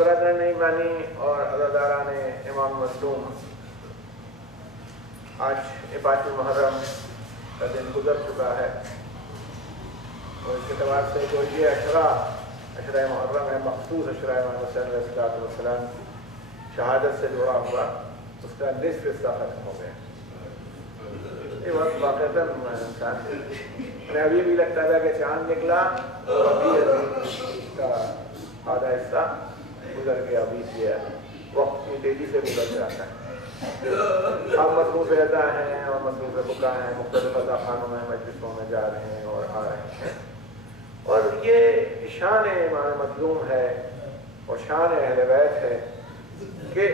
برادران ایمانی اور عزاداران امام مظلوم، آج 5 محرم کا دن گزر چکا ہے، اور اس اعتبار سے جو یہ عشرہ محرم ہے، مخصوص عشرہ امام حسین علیہ السلام کی شہادت سے جڑا ہوا، اس کا نصف حصہ ختم ہو گیا۔ یہ وقت واقعتاً انسان ابھی بھی لگتا تھا کہ چاند نکلا اور ابھی اس کا آدھا حصہ گزر گیا، ابھی کیا وقت کی تیزی سے گزر جاتا ہے۔ ہم مصروف رہتا ہیں اور مصروف بکا ہیں، مختلف خانوں میں مجلسوں میں جا رہے ہیں اور آ رہے ہیں، اور یہ شان امام مظلوم ہے اور شان اہل بیت ہے کہ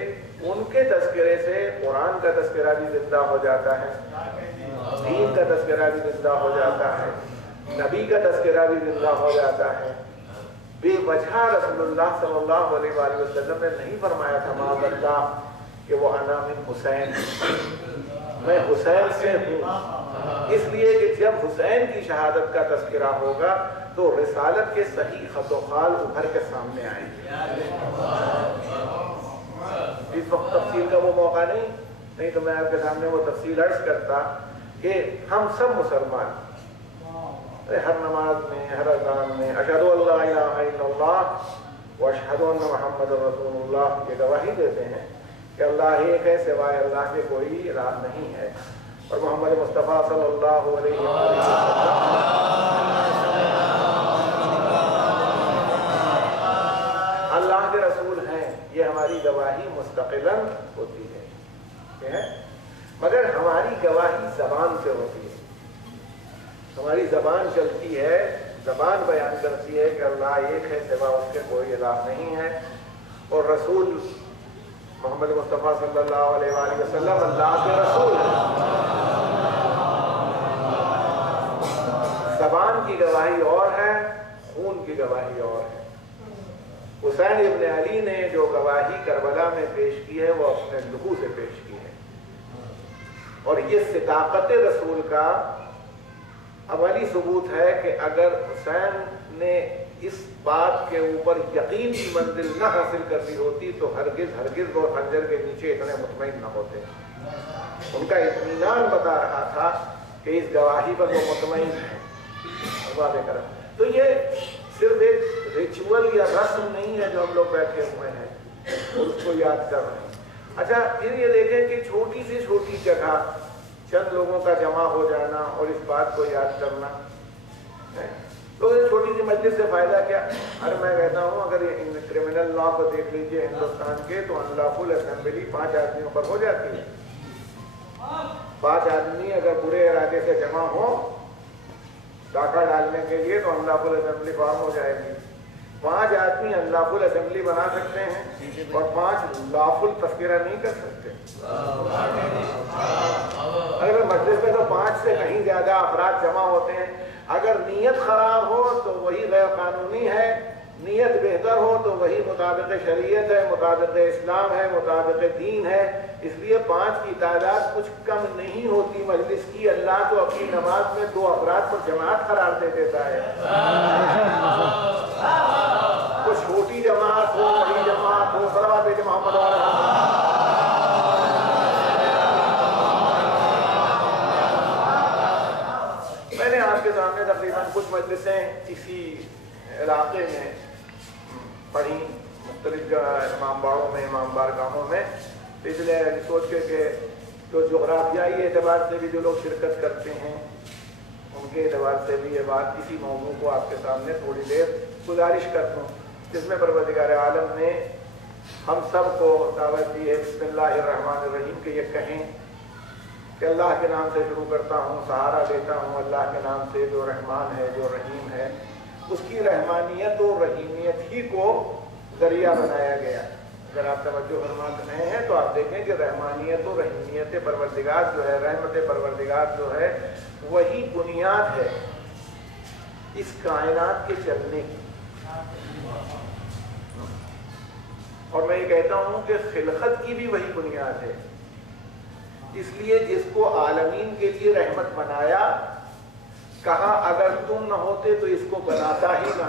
ان کے تذکرے سے قرآن کا تذکرہ بھی زندہ ہو جاتا ہے، دین کا تذکرہ بھی زندہ ہو جاتا ہے، نبی کا تذکرہ بھی زندہ ہو جاتا ہے۔ بے وجہ رسول اللہ صلی اللہ علیہ وآلہ وسلم نے نہیں فرمایا تھا معاذ اللہ کہ وہ انا من حسین، میں حسین سے ہوں، اس لیے کہ جب حسین کی شہادت کا تذکرہ ہوگا تو رسالت کے صحیح خط و خال ابھر کے سامنے آئیں گے۔ اس وقت تفصیل کا وہ موقع نہیں تو میں آپ کے سامنے وہ تفصیل عرض کرتا کہ ہم سب مسلمان ہر نماز میں، ہر اذان میں اشہد ان لا الہ الا اللہ واشہد ان محمد رسول اللہ یہ گواہی دیتے ہیں کہ اللہ ایک ہے، سوائے اللہ کے کوئی الہ نہیں ہے، اور محمد مصطفیٰ صلی اللہ علیہ وسلم اللہ کے رسول ہیں۔ یہ ہماری گواہی مستقلاً ہوتی ہے، مگر ہماری گواہی زبان سے ہوتی ہے، ہماری زبان چلتی ہے، زبان بیان کرتی ہے کہ اللہ ایک ہے، سوا اس کے کوئی الہ نہیں ہے، اور رسول محمد مصطفیٰ صلی اللہ علیہ وآلہ وسلم اللہ کے رسول ہیں۔ زبان کی گواہی اور ہے، خون کی گواہی اور ہے۔ حسین ابن علی نے جو گواہی کربلا میں پیش کی ہے وہ اپنے لہو سے پیش کی ہے، اور یہ صداقت رسول کا عملی ثبوت ہے کہ اگر حسین نے اس بات کے اوپر یقین کی منزل نہ حاصل کر لی ہوتی تو ہرگز وہ خنجر کے نیچے اتنے مطمئن نہ ہوتے۔ ان کا اطمینان بتا رہا تھا کہ اس گواہی پر وہ مطمئن ہیں۔ تو یہ صرف ایک ریچول یا رسم نہیں ہے جو ہم لوگ بیٹھے ہوئے ہیں اور اس کو یاد کر رہے ہیں۔ اچھا، پھر یہ دیکھیں کہ چھوٹی سے چھوٹی جگہ چند لوگوں کا جمع ہو جانا اور اس بات کو یاد کرنا، تو چھوٹی سی مجلس سے فائدہ کیا؟ میں کہتا ہوں اگر کرمنل لا کو دیکھ لیجئے ہندوستان کے تو انلافل اسمبلی 5 آدمیوں پر ہو جاتی ہے۔ 5 آدمی اگر برے ارادے سے جمع ہو ڈاکہ ڈالنے کے لیے تو انلافل اسمبلی فارم ہو جائے گی۔ 5 آدمی انلافل اسمبلی بنا سکتے ہیں اور 5 لافل تذکرہ نہیں کر سکتے۔ اگر مجلس میں تو 5 سے کہیں زیادہ افراد جمع ہوتے ہیں، اگر نیت خراب ہو تو وہی غیر قانونی ہے، نیت بہتر ہو تو وہی مطابق شریعت ہے، مطابق اسلام ہے، مطابق دین ہے۔ اس لیے 5 کی تعداد کچھ کم نہیں ہوتی مجلس کی۔ اللہ تو اپنی نماز میں 2 افراد پر جماعت قرار دے دیتا ہے۔ کچھ چھوٹی جماعت ہو، بڑی جماعت ہو، صلوات محمد علیہ کے سامنے تقریباً کچھ مجلسیں اسی علاقے میں پڑھی، مختلف امام باڑوں میں، امام بارگاہوں میں، اس لیے سوچ کے کہ جو جغرافیائی اعتبار سے بھی جو لوگ شرکت کرتے ہیں ان کے اعتبار سے بھی یہ بات اسی موضوع کو آپ کے سامنے تھوڑی دیر گزارش کرتا ہوں، جس میں پروردگار عالم نے ہم سب کو دعوت دی ہے بسم اللہ الرحمن الرحیم کہ یہ کہیں کہ اللہ کے نام سے شروع کرتا ہوں، سہارا لیتا ہوں اللہ کے نام سے جو رحمان ہے، جو رحیم ہے۔ اس کی رحمانیت اور رحیمیت ہی کو ذریعہ بنایا گیا۔ اگر آپ توجہ فرما رہے ہیں تو آپ دیکھیں کہ رحمانیت اور رحیمیت پروردگار جو ہے، رحمت پروردگار جو ہے، وہی بنیاد ہے اس کائنات کے چلنے کی۔ اور میں یہ کہتا ہوں کہ خلقت کی بھی وہی بنیاد ہے۔ اس لیے جس کو عالمین کے لیے رحمت بنایا، کہا اگر تم نہ ہوتے تو اس کو بناتا ہی نہ۔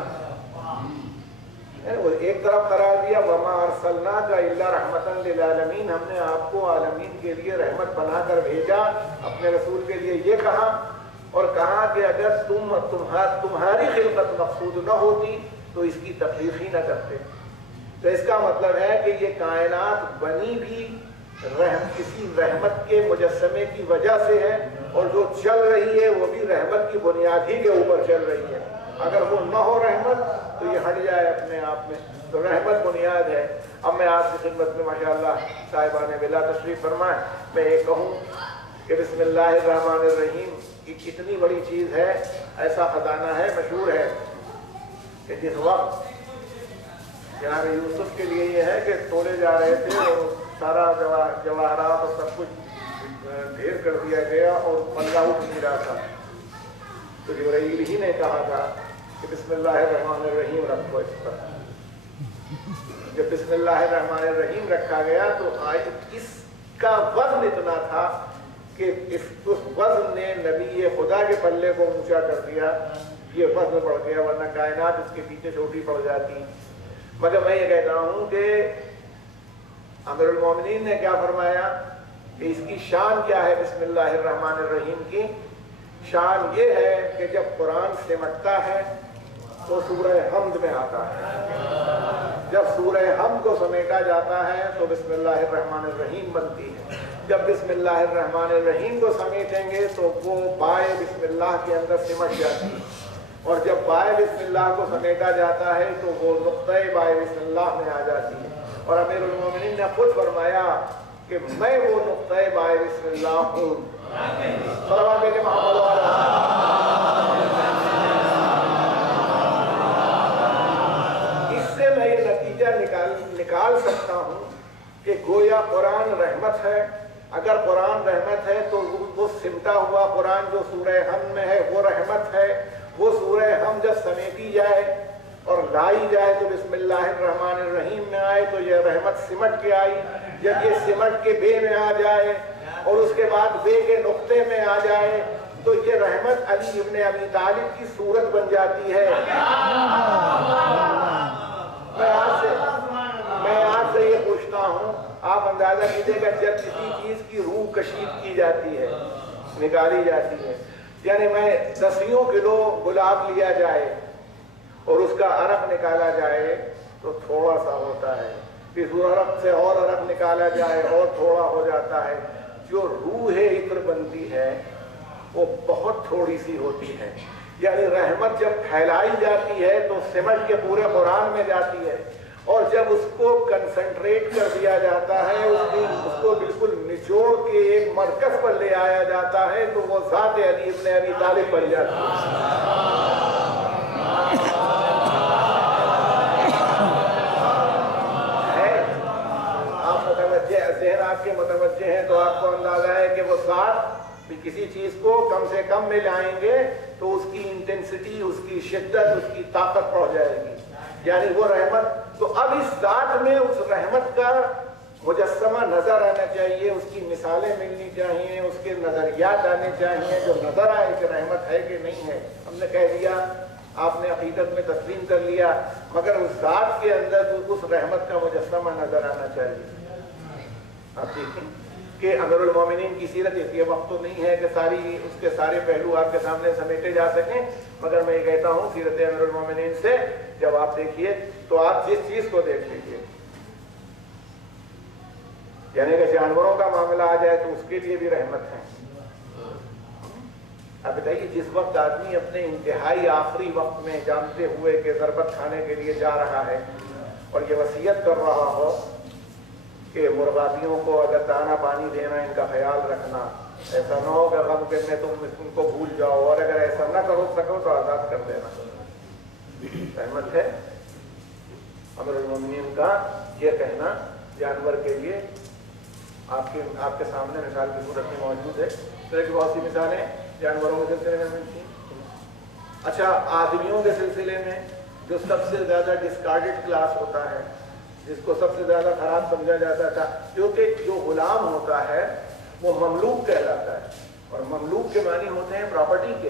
وہ ایک طرف قرار دیا وما ارسلناک الا رحمتا للعالمین، ہم نے آپ کو عالمین کے لیے رحمت بنا کر بھیجا، اپنے رسول کے لیے یہ کہا، اور کہا کہ اگر تمہاری خلقت مقصود نہ ہوتی تو اس کی تخلیق ہی نہ کرتے۔ تو اس کا مطلب ہے کہ یہ کائنات بنی بھی کسی رحمت کے مجسمے کی وجہ سے ہے، اور جو چل رہی ہے وہ بھی رحمت کی بنیاد ہی کے اوپر چل رہی ہے۔ اگر وہ نہ ہو رحمت تو یہ ہٹ جائے اپنے آپ میں، تو رحمت بنیاد ہے۔ اب میں آپ کی خدمت میں ماشاءاللہ صاحبان بلا تشریف فرمائیں، میں یہ کہوں کہ بسم اللہ الرحمن الرحیم کی کتنی بڑی چیز ہے، ایسا خزانہ ہے، مشہور ہے کہ جس وقت جناب یوسف کے لیے یہ ہے کہ تولے جا رہے تھے اور سارا جواہرات اور سب کچھ ڈھیر کر دیا گیا اور پلہ اٹھ نہیں رہا تھا، تو جبرائیل ہی نے کہا تھا کہ بسم اللہ الرحمن الرحیم رکھو اس پر۔ جب بسم اللہ الرحمن الرحیم رکھا گیا تو اس کا وزن اتنا تھا کہ اس وزن نے نبی خدا کے پلے کو اونچا کر دیا، یہ وزن بڑھ گیا، ورنہ کائنات اس کے پیچھے چھوٹی پڑ جاتی۔ مگر میں یہ کہتا ہوں کہ امیر المومنین نے کیا فرمایا کہ اس کی شان کیا ہے بسم اللہ الرحمن الرحیم کی؟ شان یہ ہے کہ جب قرآن سمٹتا ہے تو سورہ حمد میں آتا ہے، جب سورہ حمد کو سمیٹا جاتا ہے تو بسم اللہ الرحمن الرحیم بنتی ہے، جب بسم اللہ الرحمن الرحیم کو سمیٹیں گے تو وہ بائے بسم اللہ کے اندر سمٹ جاتی ہے، اور جب بائے بسم اللہ کو سمیٹا جاتا ہے تو وہ نقطۂ بائے بسم اللہ میں آ جاتی ہے۔ اور امیر المومنین نے خود فرمایا کہ میں وہ نقطۂ بائے بسم اللہ ہوں۔ صلوات کے محمد والا اس سے میں یہ نتیجہ نکال سکتا ہوں کہ گویا قرآن رحمت ہے۔ اگر قرآن رحمت ہے تو وہ سمٹا ہوا قرآن جو سورہ حمد میں ہے وہ رحمت ہے۔ وہ سورہ حمد جب سمیٹی جائے اور لائی جائے تو بسم اللہ الرحمن الرحیم میں آئے تو یہ رحمت سمٹ کے آئی۔ جب یہ سمٹ کے بے میں آ جائے اور اس کے بعد بے کے نقطے میں آ جائے تو یہ رحمت علی ابن ابی طالب کی صورت بن جاتی ہے۔ میں آپ سے یہ پوچھتا ہوں، آپ اندازہ کیجیے گا جب کسی چیز کی روح کشید کی جاتی ہے، نکالی جاتی ہے، یعنی میں 10 کلو گلاب لیا جائے اور اس کا عرق نکالا جائے تو تھوڑا سا ہوتا ہے، پھر اس عرق سے اور عرق نکالا جائے اور تھوڑا ہو جاتا ہے۔ جو روح عطر بنتی ہے وہ بہت تھوڑی سی ہوتی ہے، یعنی رحمت جب پھیلائی جاتی ہے تو سمٹ کے پورے قرآن میں جاتی ہے، اور جب اس کو کنسنٹریٹ کر دیا جاتا ہے، اس کو بالکل نچوڑ کے ایک مرکز پر لے آیا جاتا ہے تو وہ ذات علی ابن ابی طالب بن جاتی ہے۔ آپ متوجہ، ذہن آپ کے متوجہ ہیں تو آپ کو اندازہ ہے کہ وہ ذات کسی چیز کو کم سے کم میں لائیں گے تو اس کی انٹینسٹی، اس کی شدت، اس کی طاقت پڑ جائے گی، یعنی وہ رحمت۔ تو اب اس ذات میں اس رحمت کا مجسمہ نظر آنا چاہیے، اس کی مثالیں ملنی چاہیے، اس کے نظریات آنے چاہیے جو نظر آئے کہ رحمت ہے کہ نہیں ہے۔ ہم نے کہہ دیا، آپ نے عقیدت میں تسلیم کر لیا، مگر اس ذات کے اندر اس رحمت کا مجسمہ نظر آنا چاہیے۔ آپ دیکھیں کہ امیر المومنین کی سیرت، اس یہ وقت تو نہیں ہے کہ اس کے سارے پہلو آپ کے سامنے سمیٹے جا سکیں، مگر میں یہ کہتا ہوں سیرت امیر المومنین سے جب آپ دیکھیے تو آپ جس چیز کو دیکھ لیجیے، یعنی کہ جانوروں کا معاملہ آ جائے تو اس کے لیے بھی رحمت ہے۔ اب بتائیے، جس وقت آدمی اپنے انتہائی آخری وقت میں جانتے ہوئے کہ ضربت کھانے کے لیے جا رہا ہے اور یہ وصیت کر رہا ہو کہ مرغابیوں کو اگر دانہ پانی دینا، ان کا خیال رکھنا، ایسا نہ ہو کہ غم کرنے تم ان کو بھول جاؤ، اور اگر ایسا نہ کرو سکو تو آزاد کر دینا، رحمت ہے۔ امیر المومنین کا یہ کہنا جانور کے لیے آپ کے سامنے مثال کی صورت میں موجود ہے۔ اس طرح کی بہت سی مثالیں جانوروں کے سلسلے میں ملتی ہیں۔ اچھا، آدمیوں کے سلسلے میں جو سب سے زیادہ ڈسکارڈڈ کلاس ہوتا ہے، جس کو سب سے زیادہ خراب سمجھا جاتا تھا، کیونکہ جو غلام ہوتا ہے وہ مملوک کہلاتا ہے، اور مملوک کے معنی ہوتے ہیں پراپرٹی کے۔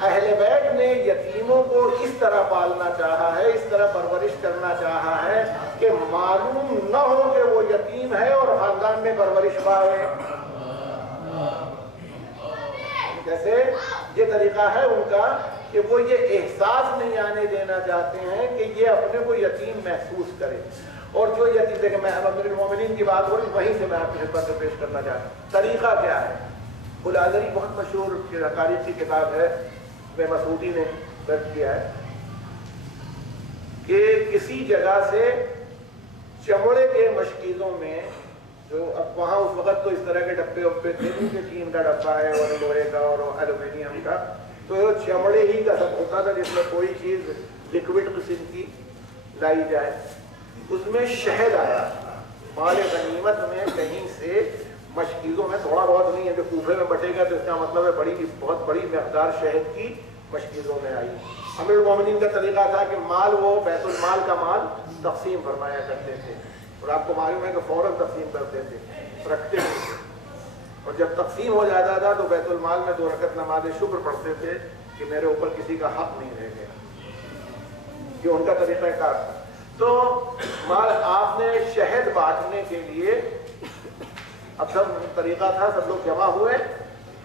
اہل بیت نے یتیموں کو اس طرح پالنا چاہا ہے، اس طرح پرورش کرنا چاہا ہے کہ معلوم نہ ہو کہ وہ یتیم ہے اور خاندان میں پرورش پائے. جیسے یہ طریقہ ہے ان کا کہ وہ یہ احساس نہیں آنے دینا چاہتے ہیں کہ یہ اپنے کو یتیم محسوس کرے. اور جو یتیم، دیکھیں میں امیر المومنین کی بات ہو رہی، وہیں سے میں آپ کی خدمت سے پیش کرنا چاہتا ہوں. طریقہ کیا ہے؟ الازری بہت مشہور تاریخی کتاب ہے، میں مسعودی نے درج کیا ہے کہ کسی جگہ سے چمڑے کے مشکیزوں میں، جو اب وہاں اس وقت تو اس طرح کے ڈبے وبے تھے نہیں کہ ٹین کا ڈبہ ہے اور لوہے کا اور ایلومینیم کا، تو چمڑے ہی کا سب ہوتا تھا جس میں کوئی چیز لکوڈ قسم کی لائی جائے. اس میں شہد آیا مال غنیمت میں کہیں سے، مشکیزوں میں، تھوڑا بہت نہیں ہے جو کوفے میں بٹے گا تو اس کا مطلب ہے بہت بڑی مقدار شہد کی مشکیزوں میں آئی. امیر المومنین کا طریقہ تھا کہ مال، وہ بیت المال کا مال تقسیم فرمایا کرتے تھے، اور آپ کو معلوم ہے کہ فوراً تقسیم کرتے تھے، رکھتے تھے. اور جب تقسیم ہو جاتا تھا تو بیت المال میں 2 رکعت نماز شکر پڑھتے تھے کہ میرے اوپر کسی کا حق نہیں رہ گیا. یہ ان کا طریقہ کار تھا. تو مال آپ نے شہد بانٹنے کے لیے، اب سب طریقہ تھا، سب لوگ جمع ہوئے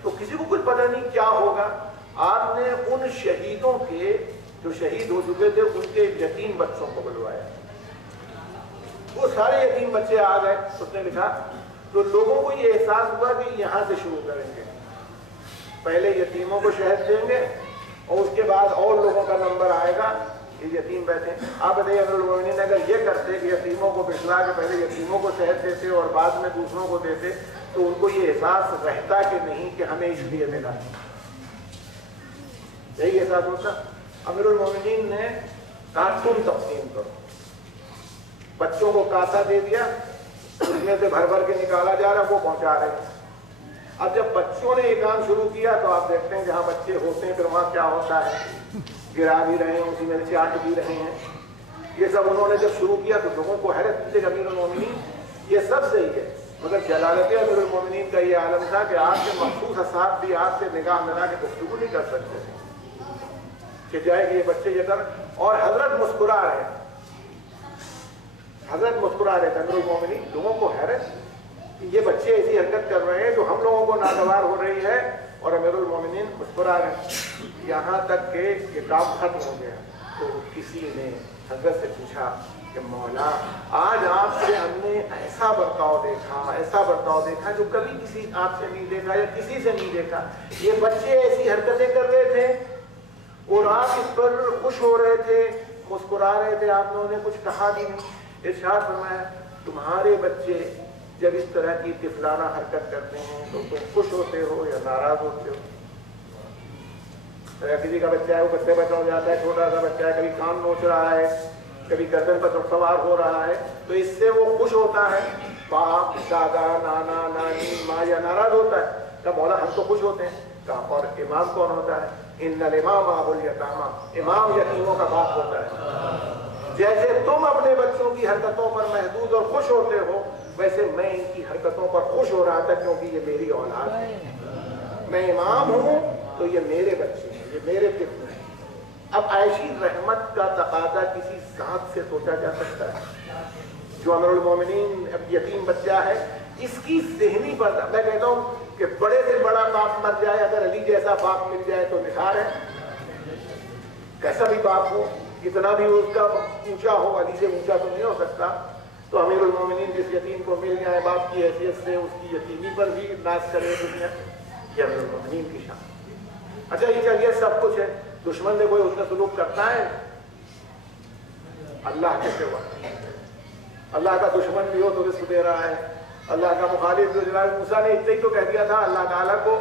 تو کسی کو کچھ پتہ نہیں کیا ہوگا. آپ نے ان شہیدوں کے جو شہید ہو چکے تھے ان کے یتیم بچوں کو بلوایا. وہ سارے یتیم بچے آ گئے. اس نے لکھا تو لوگوں کو یہ احساس ہوا کہ یہاں سے شروع کریں گے، پہلے یتیموں کو شہد دیں گے اور اس کے بعد اور لوگوں کا نمبر آئے گا کہ یتیم بیٹھے. آپ بتائیے امیر المومنین اگر یہ کرتے کہ یتیموں کو بچلا کے پہلے یتیموں کو شہد دیتے اور بعد میں دوسروں کو دیتے تو ان کو یہ احساس رہتا کہ نہیں کہ ہمیں اس لیے ملا. یہی احساس ہوتا. امیر المومنین نے کہا تم تقسیم کرو. بچوں کو کاسا دے دیا، اس میں سے بھر بھر کے نکالا جا رہا، وہ پہنچا رہے ہیں. اب جب بچوں نے یہ کام شروع کیا تو آپ دیکھتے ہیں جہاں بچے ہوتے ہیں پھر وہاں کیا ہوتا ہے، گرا بھی رہے ہیں، اسی میں چاٹ بھی رہے ہیں. یہ سب انہوں نے جب شروع کیا تو لوگوں کو حیرت تھی کہ امیر المومنین یہ سب صحیح ہے، مگر جلالت امیر المومنین کا یہ عالم تھا کہ آپ کے مخصوص اصحاب بھی آپ سے نگاہ ملا کے گفتگو نہیں کر سکتے کہ جائے کہ یہ بچے یہ کر. اور حضرت مسکرا رہے، حضرت مسکرا رہے تھے امیر المومنین. لوگوں کو حیرت کہ یہ بچے ایسی حرکت کر رہے ہیں جو ہم لوگوں کو ناگوار ہو رہی ہے، اور امیر المومنین مسکرا رہے. یہاں تک کہ یہ کام ختم ہو گیا تو کسی نے حضرت سے پوچھا کہ مولا آج آپ سے ہم نے ایسا برتاؤ دیکھا، ایسا برتاؤ دیکھا جو کبھی کسی آپ سے نہیں دیکھا یا کسی سے نہیں دیکھا. یہ بچے ایسی حرکتیں کر رہے تھے اور آپ اس پر خوش ہو رہے تھے، مسکرا رہے تھے، آپ نے انہیں کچھ کہا بھی نہیں. ارشاد فرمایا تمہارے بچے جب اس طرح کی طفلانہ حرکت کرتے ہیں تو تم خوش ہوتے ہو یا ناراض ہوتے ہو؟ کسی کا بچہ ہے وہ بچے بچا ہو جاتا ہے، چھوٹا سا بچہ ہے، کبھی کان نوچ رہا ہے، کبھی گردن پر سوار ہو رہا ہے تو اس سے وہ خوش ہوتا ہے، باپ دادا نانا نانی ماں، یا ناراض ہوتا ہے؟ کہ مولا ہم تو خوش ہوتے ہیں. کہا اور امام کون ہوتا ہے؟ ان الامام ابو الیتاما، امام یتیموں کا باپ ہوتا ہے. جیسے تم اپنے بچوں کی حرکتوں پر محدود اور خوش ہوتے ہو ویسے میں ان کی حرکتوں پر خوش ہو رہا تھا کیونکہ یہ میری اولاد ہے. میں امام ہوں تو یہ میرے بچے ہیں، یہ میرے طفل ہیں. اب عائشی رحمت کا تقاضا کسی ذات سے سوچا جا سکتا ہے؟ جو امیر المومنین اب یتیم بچہ ہے، اس کی ذہنی پر میں کہتا ہوں کہ بڑے سے بڑا باپ مر جائے، اگر علی جیسا باپ مل جائے تو نثار ہے. کیسا بھی باپ ہو، کتنا بھی اس کا اونچا ہو، علی سے اونچا تو نہیں ہو سکتا. تو امیر المومنین جس یتیم کو مل جائے باپ کی حیثیت سے، اس کی یتیمی پر بھی ناز کرے دنیا، یہ امیر المومنین کی شان. اچھا یہ چلیے سب کچھ ہے، دشمن سے کوئی اس کا سلوک کرتا ہے اللہ کے سوا. اللہ کا دشمن بھی ہو تو رزق دے رہا ہے، اللہ کا مخالف جو جناب موسیٰ نے اتنا ہی تو کہہ دیا تھا اللہ تعالیٰ کو.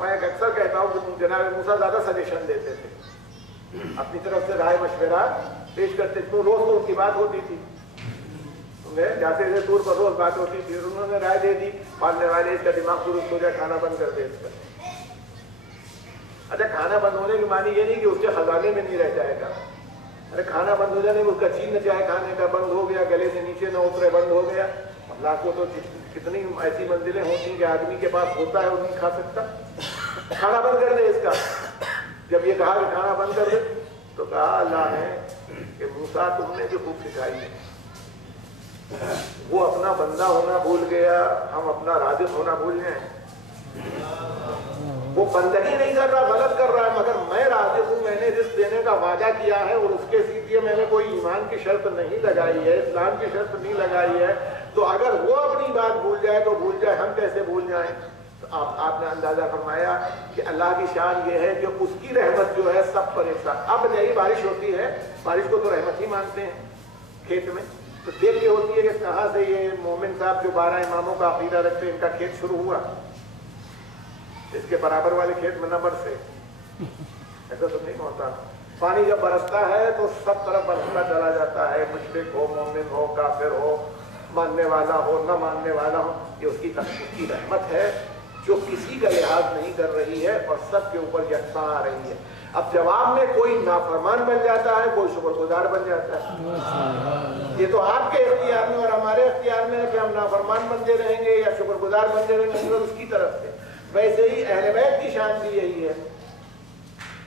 میں اکثر کہتا ہوں کہ جناب موسیٰ زیادہ سجیشن دیتے تھے، اپنی طرف سے رائے مشورہ پیش کرتے تھے. روز تو ان کی بات ہوتی تھی، جاتے تھے طور پر روز بات ہوتی تھی. انہوں نے رائے دے دی پالنے والے اس کا دماغ درست ہو جائے، کھانا بند کر دے اس کا. اچھا کھانا بند ہونے کی معنی یہ نہیں کہ اس کے خزانے میں نہیں رہ جائے گا. ارے کھانا بند ہو جانے میں اس کا چین نہ چاہے کھانے کا بند ہو گیا، گلے سے نیچے نہ اترے بند ہو گیا. اللہ کو تو کتنی ایسی منزلیں ہوتی ہیں کہ آدمی کے پاس ہوتا ہے وہ نہیں کھا سکتا. کھانا بند کر دے اس کا. جب یہ کہا کہ کھانا بند کر دے تو کہا اللہ نے کہ موسیٰ تم نے جو خوب سکھائی ہے، وہ اپنا بندہ ہونا بھول گیا، ہم اپنا رازق ہونا بھول جائیں۔ وہ بندگی نہیں کر رہا، غلط کر رہا ہے، مگر میں رازق ہوں، میں نے رزق دینے کا وعدہ کیا ہے اور اس کے لیے میں نے کوئی ایمان کی شرط نہیں لگائی ہے، اسلام کی شرط نہیں لگائی ہے، تو اگر وہ اپنی بات بھول جائے تو بھول جائے، ہم کیسے بھول جائیں؟ تو آپ نے اندازہ فرمایا کہ اللہ کی شان یہ ہے کہ اس کی رحمت جو ہے سب پر ایک ساتھ۔ اب نئی بارش ہوتی ہے، بارش کو تو رحمت ہی مانتے ہیں کھیت میں، تو دیکھ یہ ہوتی ہے کہ کہاں سے یہ مومن صاحب جو 12 اماموں کا عقیدہ رکھتے ہیں ان کا کھیت شروع ہوا، اس کے برابر والے کھیت میں نہ برسے، ایسا تو نہیں ہوتا۔ پانی جب برستا ہے تو سب طرف برستا چلا جاتا ہے، مشرک ہو، مومن ہو، کافر ہو، ماننے والا ہو، نہ ماننے والا ہو، یہ اس کی رحمت ہے جو کسی کا لحاظ نہیں کر رہی ہے اور سب کے اوپر یکساں آ رہی ہے۔ اب جواب میں کوئی نافرمان بن جاتا ہے، کوئی شکر گزار بن جاتا ہے۔ یہ تو آپ کے اختیار میں اور ہمارے اختیار میں ہے کہ ہم نافرمان بنتے رہیں گے یا شکر گزار بنتے رہیں گے، اس کی طرف سے۔ ویسے ہی اہل بیت کی شان بھی یہی ہے۔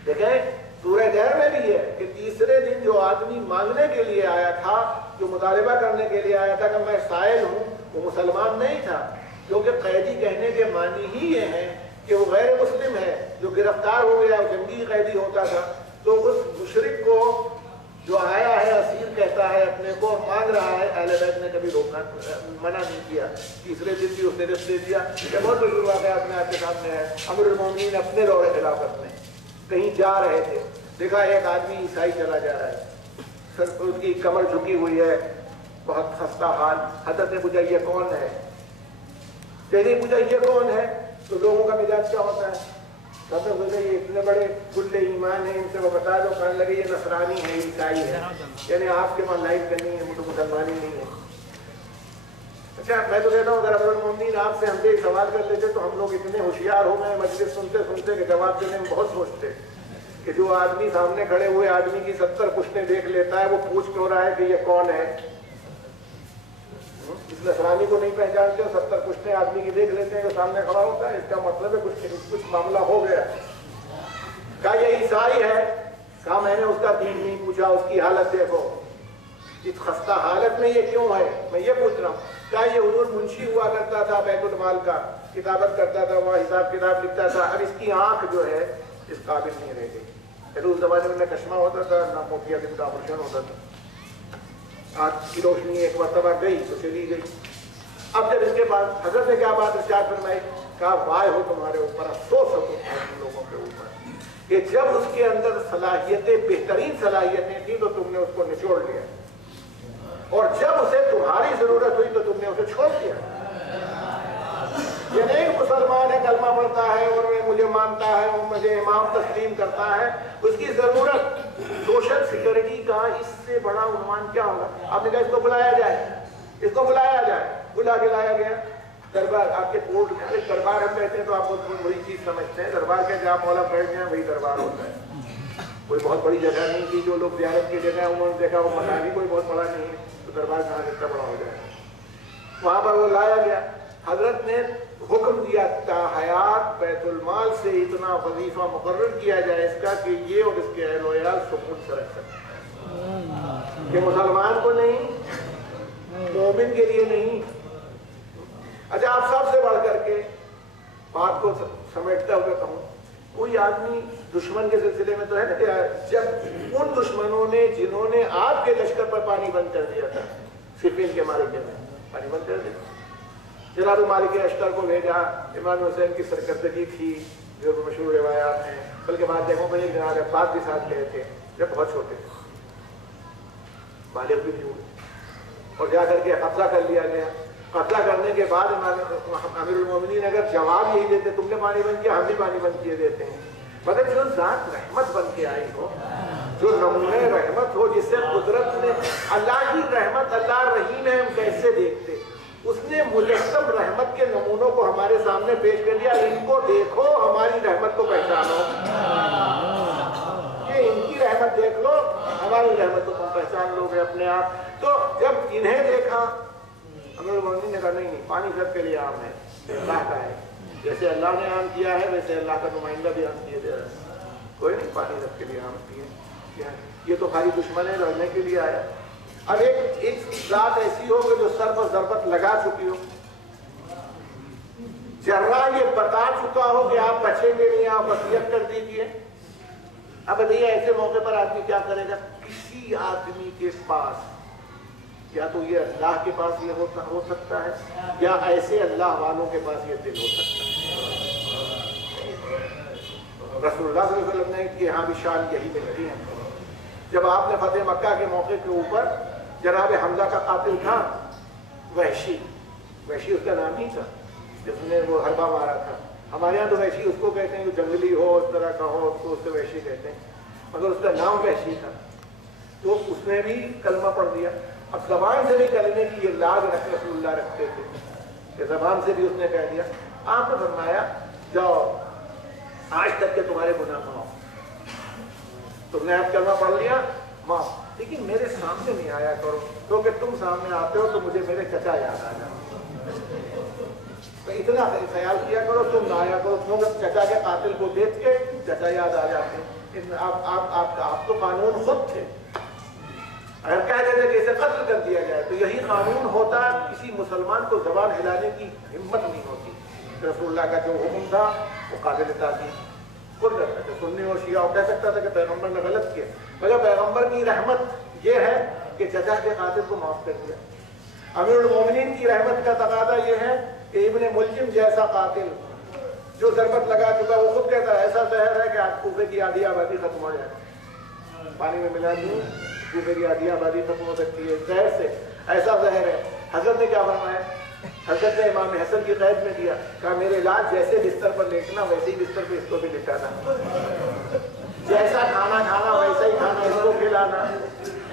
دیکھیں سورہ دہر میں بھی ہے کہ تیسرے دن جو آدمی مانگنے کے لیے آیا تھا، جو مطالبہ کرنے کے لیے آیا تھا کہ میں سائل ہوں، وہ مسلمان نہیں تھا، کیونکہ قیدی کہنے کے معنی ہی یہ ہے کہ وہ غیر مسلم ہے، جو گرفتار ہو گیا وہ جنگی قیدی ہوتا تھا۔ تو اس مشرک کو جو آیا ہے اسیر کہتا ہے اپنے کو، مانگ رہا ہے، اہل بیت نے کبھی روکنا منع نہیں کیا۔ تیسرے دن بھی اس نے رزق دے دیا۔ یہ بہت بزرگ واقعات میں آپ کے سامنے ہے۔ امیر المومنین اپنے دور خلافت میں کہیں جا رہے تھے، دیکھا ایک آدمی عیسائی چلا جا رہا ہے، اس کی کمر جھکی ہوئی ہے، بہت خستہ حال۔ حضرت نے پوچھا یہ کون ہے؟ تیری پوچھا یہ کون ہے؟ تو لوگوں کا مزاج کیا ہوتا ہے؟ سب نے سوچا یہ اتنے بڑے کھلے ایمان ہیں، ان سے وہ بتا دو، کہنے لگے یہ نصرانی ہے، عیسائی ہے، یعنی آپ کے وہاں لائف کرنی ہے، وہ تو مسلمان ہی نہیں ہے۔ اچھا میں تو کہتا ہوں اگر امیر المومنین آپ سے ہم سے ایک سوال کر لیتے تو ہم لوگ اتنے ہوشیار ہو گئے مجلس سنتے سنتے کہ جواب دینے میں بہت سوچتے کہ جو آدمی سامنے کھڑے ہوئے آدمی کی 70 پشتیں دیکھ لیتا ہے، وہ پوچھ کیوں رہا ہے کہ یہ کون ہے؟ اس نصرانی کو نہیں پہچانتے ہو، 70 پشتیں آدمی کی دیکھ لیتے ہیں جو سامنے کھڑا ہوتا ہے، اس کا مطلب ہے کچھ معاملہ ہو گیا۔ کہا یہ عیسائی ہے، کہا میں نے اس کا دین نہیں پوچھا، اس کی حالت دیکھو، اس خستہ حالت میں یہ کیوں ہے، میں یہ پوچھ رہا ہوں۔ کہا یہ حضور منشی ہوا کرتا تھا بیت المال کا، کتابت کرتا تھا، وہاں حساب کتاب لکھتا تھا، اب اس کی آنکھ جو ہے اس قابل نہیں رہ گئی۔ پہلے اس زمانے میں نہ چشمہ ہوتا تھا نہ موتیا دن کا آپریشن ہوتا تھا، آنکھ کی روشنی ایک مرتبہ گئی تو چلی گئی۔ اب جب اس کے بعد حضرت نے کیا بات ارشاد فرمائی، کہا وائے ہو تمہارے اوپر، افسوس ہو تم لوگوں کے اوپر کہ جب اس کے اندر صلاحیتیں، بہترین صلاحیتیں تھیں تو تم نے اس کو نچوڑ لیا، اور جب اسے تمہاری ضرورت ہوئی تو تم نے اسے چھوڑ دیا۔ یہ نہیں مسلمان ہے، کلمہ پڑھتا ہے اور مجھے مانتا ہے اور مجھے امام تسلیم کرتا ہے، اس کی ضرورت سوشل سیکورٹی کا اس سے بڑا عنوان کیا ہوگا؟ آپ نے کہا اس کو بلایا جائے، اس کو بلایا جائے، بلا کے لایا گیا دربار۔ آپ کے کورٹ میں دربار ہم کہتے ہیں تو آپ بہت بڑی چیز سمجھتے ہیں، دربار کے جہاں مولا بیٹھ جائیں وہی دربار ہوتا ہے، کوئی بہت بڑی جگہ نہیں تھی، جو لوگ زیارت کی جگہ انہوں نے دیکھا وہ مکان بھی کوئی بہت بڑا نہیں ہے، تو دربار کہاں اتنا بڑا ہو جائے گا؟ وہاں پر وہ لایا گیا، حضرت نے حکم دیا تا حیات بیت المال سے اتنا وظیفہ مقرر کیا جائے اس کا کہ یہ اور اس کے اہل و عیال سکون سے رکھ سکیں، کہ مسلمان کو نہیں، مومن کے لیے نہیں۔ اچھا آپ سب سے بڑھ کر کے بات کو سمیٹتا ہوئے کہوں، کوئی آدمی دشمن کے سلسلے میں تو ہے نا کہ جب ان دشمنوں نے جنہوں نے آپ کے لشکر پر پانی بند کر دیا تھا، صفین کے مارکے میں پانی بند کر دیا، جناب مالک اشتر کو بھیجا، امام حسین کی سرکردگی تھی جو مشہور روایات ہیں، بلکہ بعد دیکھو کہ جناب عباس بھی ساتھ گئے تھے جب بہت چھوٹے تھے، بالغ بھی نہیں ہوئے، اور جا کر کے قبضہ کر لیا گیا۔ قبضہ کرنے کے بعد امیر المومنین اگر جواب یہی دیتے تم نے پانی بند کیا، ہم بھی پانی بند کیے دیتے ہیں، مگر جو ذات رحمت بن کے آئی ہو، جو نمونہ رحمت ہو، جس سے قدرت نے اللہ کی رحمت، اللہ رحیم ہے ہم کیسے دیکھتے، اس نے مجسم رحمت کے نمونوں کو ہمارے سامنے پیش کر دیا، ان کو دیکھو ہماری رحمت کو پہچانو، کہ ان کی رحمت دیکھ لو ہماری رحمت کو تم پہچان لو گے اپنے آپ۔ تو جب انہیں دیکھا امیر المومنین نے کہا نہیں، پانی سب کے لیے عام ہے، اللہ کا ہے، جیسے اللہ نے عام کیا ہے ویسے اللہ کا نمائندہ بھی عام کیے دے رہا ہے۔ کوئی نہیں پانی رکھ کے لیے ہم پیے، یہ تو خالی دشمن ہے، لڑنے کے لیے آیا۔ اب ایک ذات ایسی ہو کہ جو سر پر ضربت لگا چکی ہو، جراح یہ بتا چکا ہو کہ آپ بچیں گے نہیں، آپ وصیت کر دیجیے۔ اب بتائیے ایسے موقع پر آدمی کیا کرے گا؟ کسی آدمی کے پاس یا تو یہ اللہ کے پاس یہ ہو سکتا ہے، یا ایسے اللہ والوں کے پاس یہ دل ہو سکتا ہے۔ رسول اللہ صلی اللہ علیہ وسلم نے کہ یہاں بھی شان یہی ملتی ہے۔ جب آپ نے فتح مکہ کے موقع کے اوپر جناب حمزہ کا قاتل تھا وحشی اس کا نام ہی تھا جس نے وہ حربہ مارا تھا، ہمارے یہاں تو وحشی اس کو کہتے ہیں جو جنگلی ہو اس طرح کا ہو، اس کو اس سے وحشی کہتے ہیں، مگر اس کا نام وحشی تھا، تو اس نے بھی کلمہ پڑھ دیا۔ اب زبان سے بھی کلمے کی یہ لاگ رسول اللہ رکھتے تھے کہ زبان سے بھی اس نے کہہ دیا۔ آپ نے فرمایا جاؤ آج تک کہ تمہارے گناہ معاف، تم نے اب کلمہ پڑھ لیا معاف، لیکن میرے سامنے نہیں آیا کرو، کیونکہ تم سامنے آتے ہو تو مجھے میرے چچا یاد آ جاتے، اتنا خیال کیا کرو، تم نہ آیا کرو، کیونکہ چچا کے قاتل کو دیکھ کے چچا یاد آ جاتے۔ آپ تو قانون خود تھے، اگر کہہ دیتے کہ اسے قتل کر دیا جائے تو یہی قانون ہوتا، کسی مسلمان کو زبان ہلانے کی ہمت نہیں ہوتی۔ رسول اللہ کا جو حکم تھا وہ قابل تعظیم، خود رکھتا تھا، سنی اور شیعہ کہہ سکتا تھا کہ پیغمبر نے غلط کیا، مگر پیغمبر کی رحمت یہ ہے کہ چچا کے قاتل کو معاف کر دیا۔ امیر المومنین کی رحمت کا تقاضا یہ ہے کہ ابن ملجم جیسا قاتل جو ضربت لگا چکا وہ خود کہتا ہے ایسا زہر ہے کہ آج کوفے کی آدھی آبادی ختم ہو جائے، پانی میں ملا دوں کوفے کی آدھی آبادی ختم ہو سکتی ہے زہر سے، ایسا زہر ہے۔ حضرت نے کیا فرمایا؟ حضرت نے امام حسن کی قید میں دیا، کہا میرے علاج جیسے بستر پر لیٹنا ویسے ہی بستر پہ اس کو بھی لٹانا، جیسا کھانا کھانا ویسا ہی کھانا اس کو کھلانا،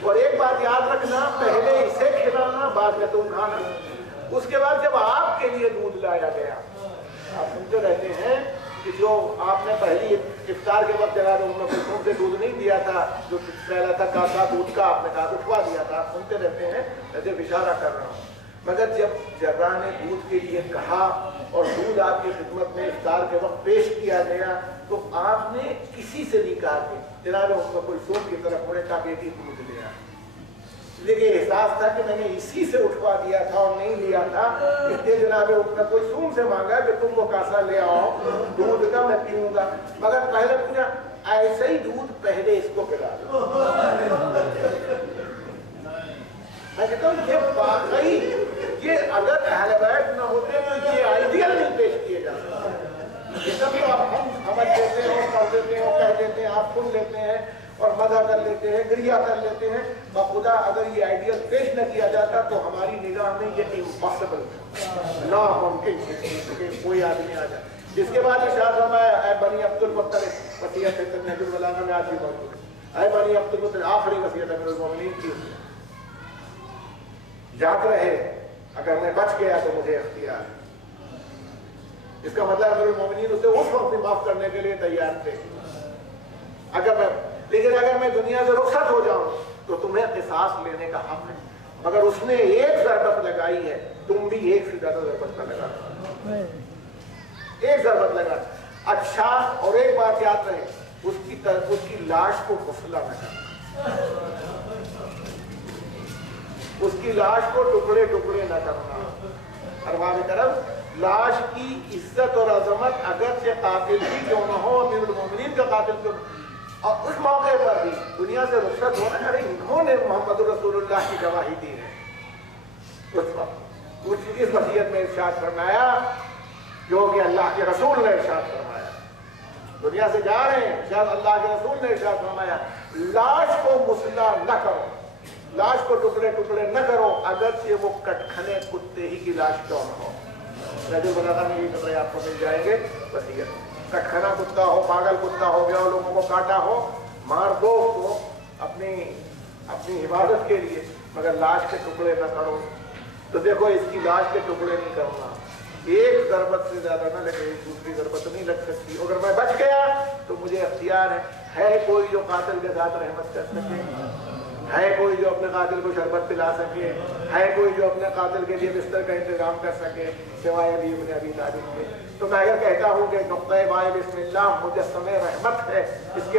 اور ایک بات یاد رکھنا، پہلے اسے کھلانا بعد میں تم کھانا۔ اس کے بعد جب آپ کے لیے دودھ لایا گیا، آپ سنتے رہتے ہیں کہ جو آپ نے پہلی افطار کے وقت جناب ام کلثوم سے دودھ نہیں دیا تھا، جو پہلا تھا کاسا دودھ کا، آپ نے کہا اٹھوا دیا تھا، آپ سنتے رہتے ہیں، ایسے اشارہ کر رہا ہوں۔ مگر جب جراح نے دودھ کے لیے کہا اور دودھ آپ کی خدمت میں افطار کے وقت پیش کیا گیا تو آپ نے کسی سے نہیں کہا کہ جناب ام کلثوم کی طرف مڑے تھا بیٹی دودھ لیا، لیکن احساس تھا کہ میں نے اسی سے اٹھوا دیا تھا اور نہیں لیا تھا، اس لیے جناب ام کلثوم سے مانگا کہ تم وہ کاسا لے آؤ دودھ کا، میں پیوں گا، مگر پہلے پوچھا ایسا ہی دودھ پہلے اس کو پلا دو۔ میں کہتا ہوں یہ واقعی یہ اگر اہل بیت نہ ہوتے تو یہ آئیڈیل نہیں پیش کیے جاتے، یہ سب تو آپ ہم سمجھ لیتے ہیں اور کر دیتے ہیں اور کہہ دیتے ہیں، آپ سن لیتے ہیں اور مزہ کر لیتے ہیں، گریہ کر لیتے ہیں، بخدا اگر یہ آئیڈیل پیش نہ کیا جاتا تو ہماری نگاہ میں یہ امپاسبل ناممکن کہ کوئی آدمی آ جائے۔ جس کے بعد ارشاد فرمایا اے بنی عبد المطلب، وصیت نہج البلاغہ میں آج بھی موجود ہے، اے بنی عبد المطلب، آخری وصیت امیر المومنین کی، یاد رہے اگر میں بچ گیا تو مجھے اختیار ہے۔ اس کا مطلب امیر المومنین اسے اس وقت معاف کرنے کے لیے تیار تھے، لیکن اگر میں دنیا سے رخصت ہو جاؤں تو تمہیں قصاص لینے کا حق ہے، مگر اس نے ایک ضربت لگائی ہے، تم بھی ایک سے زیادہ ضربت نہ لگا، ایک ضربت لگا۔ اچھا، اور ایک بات یاد رہے، اس کی لاش کو غسلہ نہ کرنا، اس کی لاش کو ٹکڑے ٹکڑے نہ کرنا۔ ارباب کرم، لاش کی عزت اور عظمت اگرچہ قاتل بھی کیوں نہ ہو، امیر المومنین کا قاتل کیوں نہ، اور اس موقع پر بھی دنیا سے رخصت ہونا، ارے انہوں نے محمد رسول اللہ کی گواہی دی ہے۔ اس وصیت میں ارشاد فرمایا جو کہ اللہ کے رسول نے ارشاد فرمایا، دنیا سے جا رہے ہیں، شاید اللہ کے رسول نے ارشاد فرمایا لاش کو مسلح نہ کرو، لاش کو ٹکڑے ٹکڑے نہ کرو، اگرچہ وہ کٹکھنے کتے ہی کی لاش کیوں نہ ہو۔ نہج البلاغہ میں یہ کپڑے آپ کو مل جائیں گے، وصیت کٹکھنا کتا ہو، پاگل کتا ہو گیا، لوگوں کو کاٹا ہو، مار دو اس کو اپنی حفاظت کے لیے، مگر لاش کے ٹکڑے نہ کرو۔ تو دیکھو اس کی لاش کے ٹکڑے نہیں کرنا، ایک ضربت سے زیادہ نہ لگے، دوسری ضربت نہیں لگ سکتی، اگر میں بچ گیا تو مجھے اختیار ہے کوئی جو قاتل کے ساتھ رحمت کر سکے؟ ہے کوئی جو اپنے قاتل کو شربت پلا سکے؟ ہے کوئی جو اپنے قاتل کے لیے بستر کا انتظام کر سکے سوائے علی بن ابی طالب کے؟ تو میں اگر کہتا ہوں کہ نقطۂ بائے بسم اللہ مجسمہ رحمت ہے، اس کے